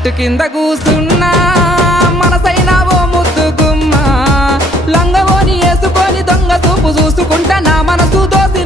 చెట్టు కింద కూసున్నా మనసైనా ఓ ముద్దు గుమ్మ లంగవోని వేసుకొని దొంగ చూపు చూసుకుంటా నా మనసు దోసి